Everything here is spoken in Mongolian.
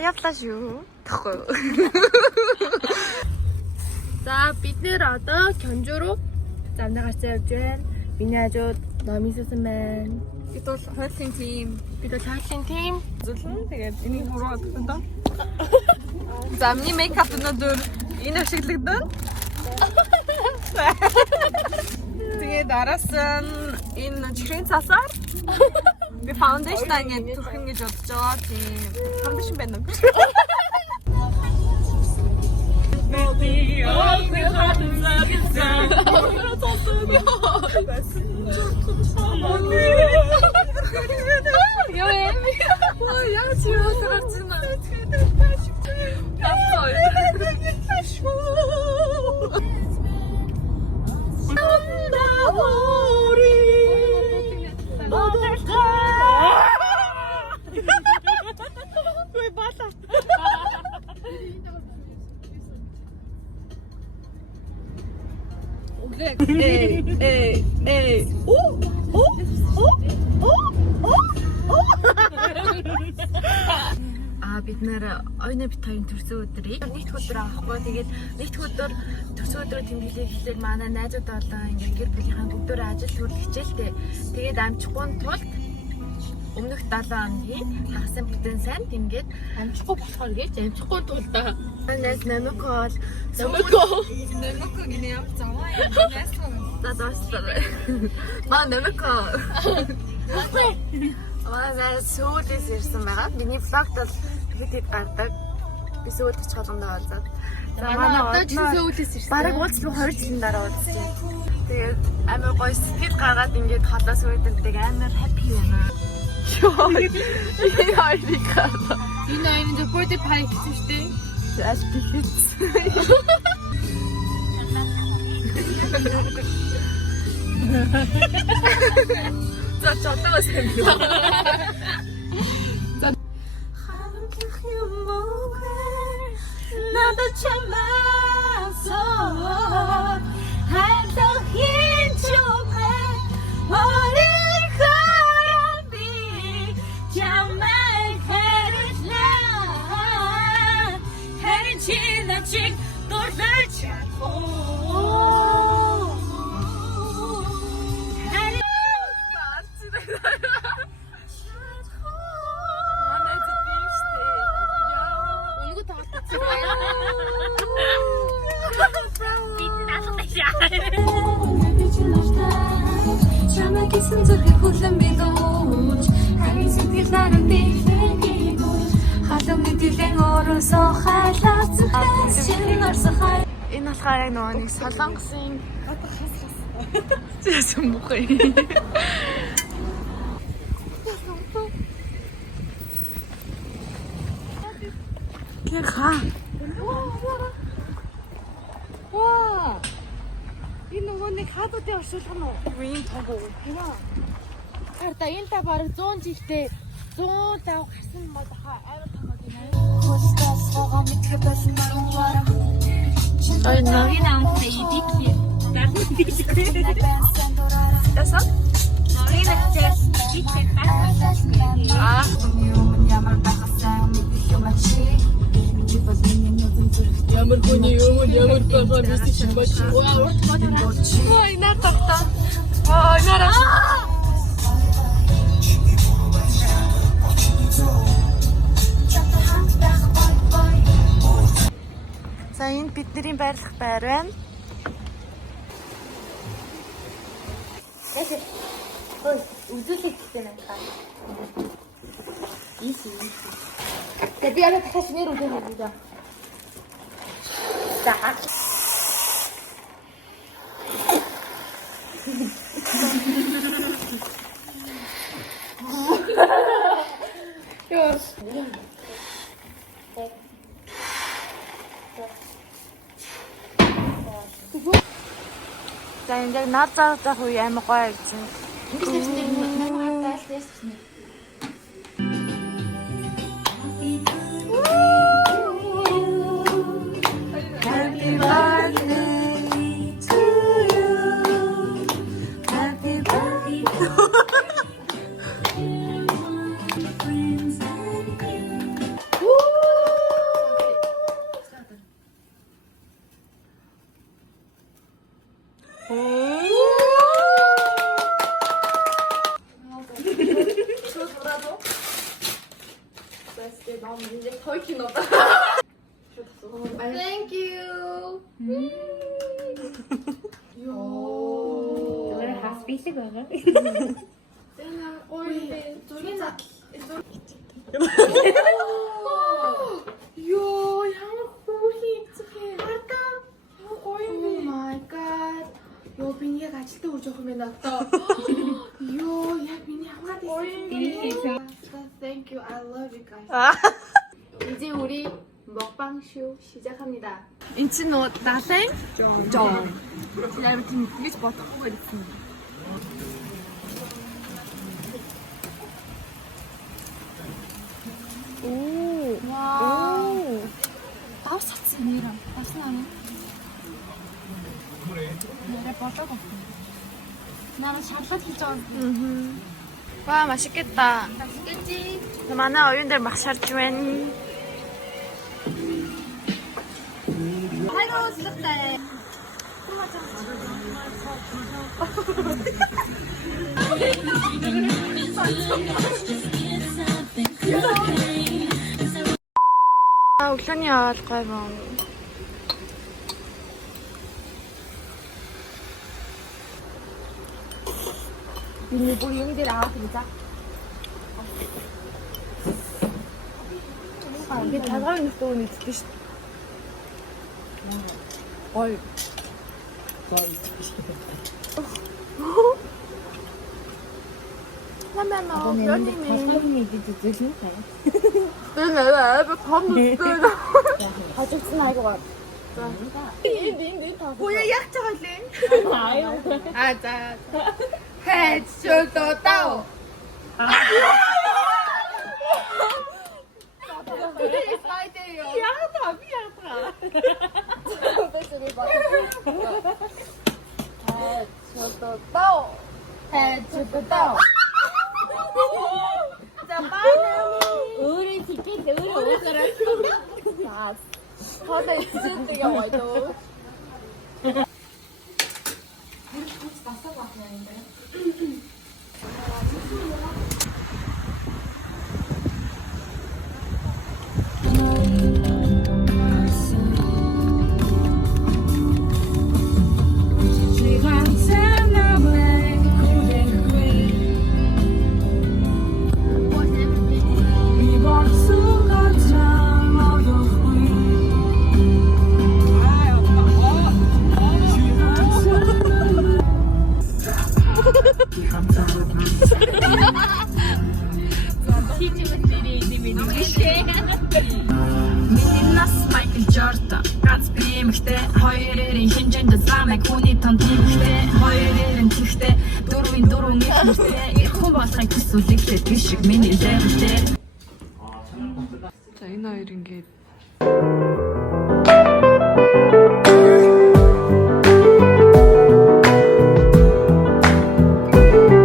явлаа шүү. Тэгэхгүй юу? За бид нэр одоо Кёнжу руу замнаа гарч явж байна. Миний хажууд Номиссэн байна. Бид бол хойлын тим. Бид бол хойлын тим. Зүлэн тэгээд энийг хураад өгсөн. Замны мейкап өнөдөр энэ ашиглагдана. Тэгээд араас нь энэ чихрийн цасаар би фаундейшн ингэ түрх ингэж бодож байгаа. Тийм фаундейшн байна уу? Бид нэр ойно бит хоёрын төрсөн өдрийг нэгд өдөр авахгүй. Тэгээд нэгд өдөр төрсөн өдрөө тэмдэглэх гэхлээр манай найзууд болоо ингээд гэр бүлийнхаа бүгдөө ажил төрөл хичээлтэй. Тэгээд амжихгүй тулд өмнөх 7 хоногийн хагасын бүтэн сайн тэмгээд амжихгүй болохоор гэж амжихгүй тулдаа. Найз Намико гинэ ямар заваа юм найз. За маа Намико. Манай сүүлээс ирсэн байгаа. Миний влогт бол хэд гардаг. Би сүүлдч холондоо олзаад. За манай одоо ч сүүлээс ирсэн. Бараг уулзсан 20 жилийн дараа уулзсан. Тэгээд амар гоё сэтгэл гаргаад ингээд холоос үүдэлдэг амар happy байна. Йоо. Энэ хайрика. Энэ энэ birthday party гэсэн шүү дээ. Яаж бихийц. За чатаас юм. 나도 참았어 한더흰 쪽에 머리카락이 정말 헤르라 헤른 지나친 너를 찾고 Энэ болохоор яг нөгөө нэг солонгосын зэсэн мөхөө. Яха. Ваа. Энэ нөгөө нэг хадуудын оршуулган уу? Энэ тог уу? Яа. Харта энэ та бараг 100 жилдээ 100 дав гарсан юм байна хаа. Амар томог юм. Ой, новин амтай идики. Яса? Новин амтай идики таа. Ямар хүний юм ямар багаар биш юм бач. Ой, натагта. Ой, нара. За энэ бидний байрлах байр байна. Ой, үзүүлэх гэдэг юм байна. Иси. Тэ би арай дахиад нэр үзэх юм даа. За. Ёс. За энэ яг наад заах үе амар гоё гэсэн. Ингэж нэвчдэг намайг хатаал гэсэн. Happy birthday to you. Happy birthday. 진짜 너무 이제 더 기노다. Thank you. Зүгээр хаспилэг байгаа. Ой, зүрхэнэ. Ёо, ямар хөөрхий хэцүү. Хардаа. Oh my god. Ёо, би яг ажилдаа үрж явах юм байна одоо. Ёо, яг миний хамгаад ирсэн. Thank you. I love you guys. 이제 우리 먹방 쇼 시작합니다. эн чинь нөө далайн жоо. Яг тийм гэж бодохгүй байсан. Оо. Вау. Тав сацсан нэрээ. Басан аа. нэрээ бодоагүй. 나는 샤롯 хийж байгаа. 와, 맛있겠다. 맛있겠지? 많은 어른들 마셔 주엔. 아이고 지겹다. 아, 우편이 알까요? Миний бүр юм дээр аваад ирээ. 이게 다가는 또 있지. Гой. 하면 연임이 идэж үзсэн үү? 내가 애들 밥 먹고 Хажигдсан айгуу гоо. 뭐야 약자갈래? Аяа. 아자 해줘도 따오 해줘도 따오 해줘도 따오 Өөрийн тикет өөрөө уусараа. 바다에 지진 때가 와도 Миний нас Майкл Джордан ганц би эмэгтэй хоёрын хэмжээнд замыг хүний тон тиймхтэй хоёрын тэгтэй дөрвөн их нэртэй их хүн болохыг хүсвэл ихтэй биш шиг миний левелтэй. 자, 이 나이를 게